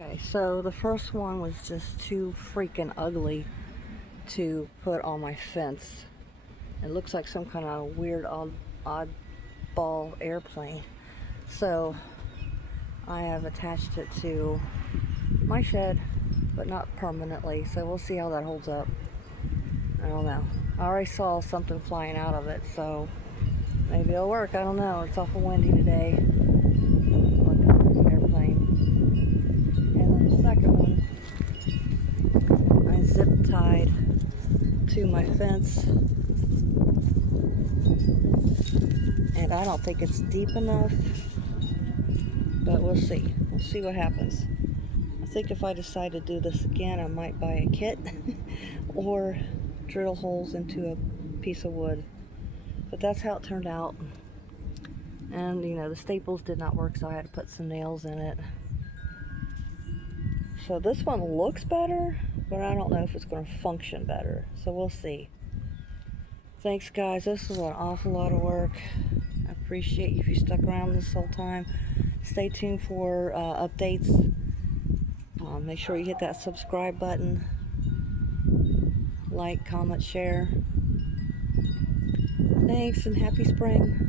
Okay, so the first one was just too freaking ugly to put on my fence. It looks like some kind of weird oddball airplane. So I have attached it to my shed, but not permanently. So we'll see how that holds up. I don't know. I already saw something flying out of it, so maybe it'll work. I don't know. It's awful windy today. Like an airplane. And then the second one, I zip tied to my fence, and I don't think it's deep enough, but we'll see. We'll see what happens. I think if I decide to do this again, I might buy a kit or drill holes into a piece of wood. But that's how it turned out. And you know, the staples did not work, so I had to put some nails in it. So this one looks better, but I don't know if it's going to function better. So we'll see. Thanks, guys. This was an awful lot of work. I appreciate you if you stuck around this whole time. Stay tuned for updates. Make sure you hit that subscribe button. Like, comment, share. Thanks, and happy spring.